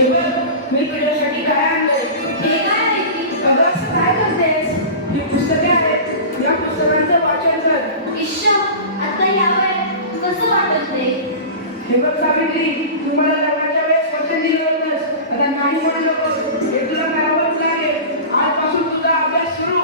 हे बघ मी तुझ्यासाठी काय आणलंय. हे काय आहे? अगं असं काय करतेस. ही पुस्तके आहेत, या पुस्तकांचं वाचन कर. इश्श, आता यावर कसं वाटत ते? हे बघ सावित्री, तू मला लग्नाच्या वेळेस वचन दिलं होतंस, आता नाही म्हणू नकोस. हे तुला करावंच लागेल. आजपासून तुझा अभ्यास सुरू.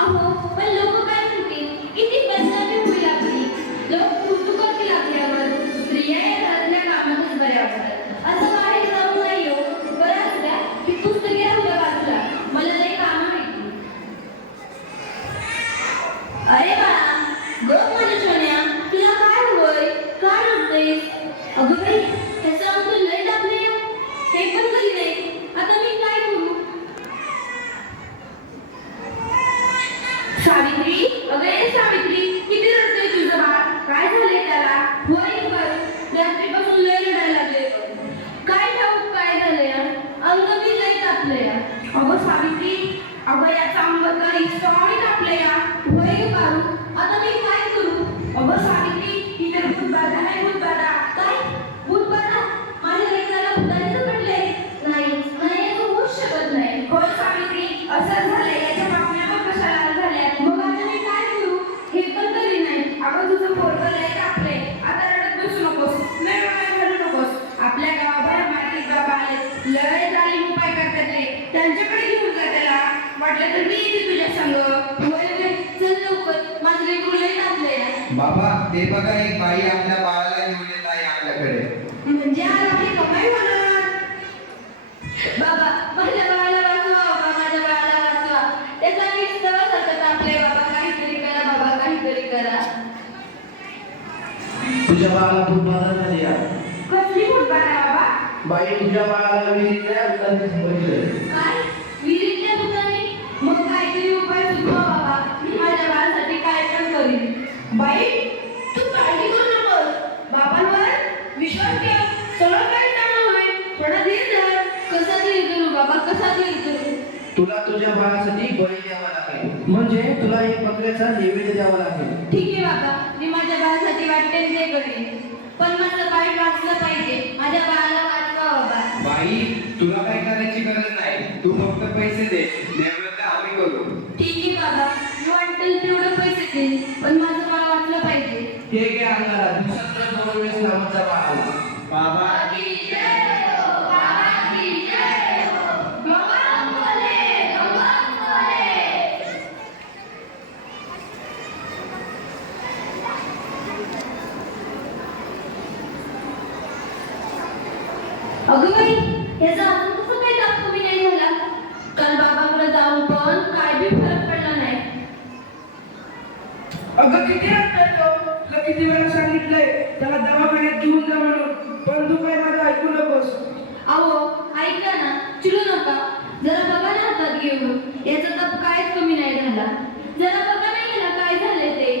अहो, पण लोक काय म्हणतील? किती बदनामी होईल आपली. लोक कौतुक करतील आपल्यावर. स्त्रिया या घरातल्या कामातच बऱ्या पडतात. असं बाहेर जाऊ नाही हो. बरं असू द्या, ही पुस्तके राहूया बाजूला. मला लई कामं माहिती. अरे बाळा, गप माझ्या सोन्या, तुला काय हवंय? काय रडतेस? अगं बाई, त्याचं अंग लई दाबले. हे पण कधी नाही. आता मी काय करू? सावित्री, अगं ये सावित्री, किती रडतोय तुझं बाळ? काय झालंय त्याला? होय बरं, रात्रीपासून लय रडायला लागले. काय ठाऊक काय झालंय? अंग मी लई तापलंय. अगं सावित्री, अगं याचं अंग तर इतकं तापलंय. होय बाळू, आता मी काय करू? अगं सावित्री, ही तर भूतबाधा आहे. भूतबाधा. काय? भूतबाधा? माझ्या लेकराला भूतानेच पडलंय? नाही, नाही, असं होऊच शकत नाही. होय सावित्री, असं झालंय. याच्या बातम्या बघ कशा लाल झाल्या. मग आता मी काय करू? हे पण तरी नाही. अगं तुझं पोरगं लय तापलंय. आता रडत बसू नकोस. लय वेळा घालू नकोस. आपल्या गावाबाहेर माहिती बाबा आले. लय जालीम उपाय करतात ते. त्यांच्याकडे घेऊन जा त्याला. वाटलं तर मी येते तुझ्या संग. होय होय, चल लवकर. माझं लेकरू लय तापलंय. बाबा ते बघा एक बाई आपल्या बाळाला घेऊन येत आहे आपल्याकडे. म्हणजे आज आपली कमाई होणार. बाबा, माझ्या बाळाला वाचवा. बाबा, माझ्या बाळाला वाचवा. त्याचा निस्तार सतत आपले. बाबा काहीतरी करा. बाबा काहीतरी करा. तुझ्या बाळाला खूप बाधा झाली आहे. कसली भूतबाधा बाबा? बाई तुझ्या बाळाला विहिरीतल्या भूताने समजलं. काय? विहिरीतल्या भूताने? मग काहीतरी उपाय सुचवा बाबा. मी माझ्या बाळासाठी काय पण करीन. बाई, तू काळजी करू नकोस. बाबांवर विश्वास ठेव. सगळं काही चांगलं होईल. थोडा धीर धर. कसा धीर धरू बाबा, कसा धीर धरू? तुला तुझ्या बाळासाठी बळी द्यावा लागेल. म्हणजे तुला एक बकऱ्याचा नैवेद्य द्यावा लागेल. ठीक आहे बाबा, मी माझ्या बाळासाठी वाटते ते करेन. पण माझं बाळ वाचलं पाहिजे. माझ्या बाळाला वाचवा बाबा. बाई तुला काय करायची गरज नाही, तू फक्त पैसे दे, नैवेद्य आम्ही करू. ठीक आहे बाबा, मी वाटेल तेवढं पैसे देईन, पण माझं बाळ वाचलं पाहिजे. हे घ्या अंगाला दिवसात 2 वेळेस नामाचा बाळाला. बाबा की जय हो, बाबा की जय हो. भगवान बोले, भगवान बोले. अगं बाई, याचा अजून कसं काही दाब कमी नाही झाला? काल बाबाकडे जाऊन पण काय बी फरक पडला नाही. अगं किती रडतोय तो. तुला किती वेळा सांगितलंय त्याला दवाखान्यात घेऊन जा म्हणून, पण तू काय माझं ऐकू नकोस. अहो, ऐका ना, चिडू नका. जरा बघा ना हातात घेऊन. याचा ताप काहीच कमी नाही झाला. जरा बघा नाही ना काय झालंय ते.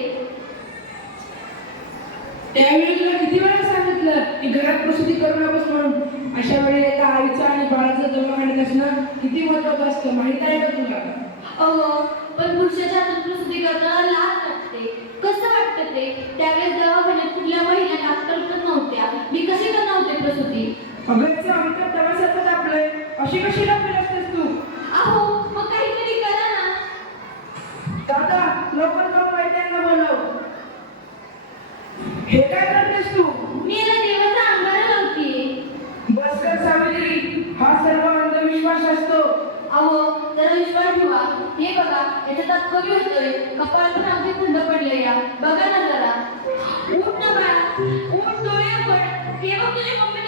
त्यावेळी तुला किती वेळा सांगितलं की घरात प्रसूती करू नकोस म्हणून. अशा वेळी एका आईचं आणि बाळाचं दवाखान्यात असणं किती महत्वाचं असतं माहित आहे का तुला? अहो, पण पुरुषाच्या हातात प्रसूती करताना लाज वाटते. कसं वाटतं ते? त्यावेळेस दवाखान्यात कुठल्या महिला डॉक्टर पण नव्हत्या. मी कशी करणार होते प्रसूती? अगं अंतर दवासारखं आपलंय. अशी कशी लपली असतेस तू? अहो, मग काहीतरी करा ना. दादा लवकर जाऊन वैद्यांना बोलव. हे काय करतेस तू? मी याला देवाचा अंगारा लावतीये. बस कर सावित्री, हा सर्व अंधविश्वास असतो. अहो, जरा विश्वास ठेवा. हे बघा, याचा ताप कमी होतोय. कपाळ पण अगदी थंड पडले. या बघा ना जरा. उठ ना बाळा, उठ, डोळे उघड. हे बघ तुझी मम्मी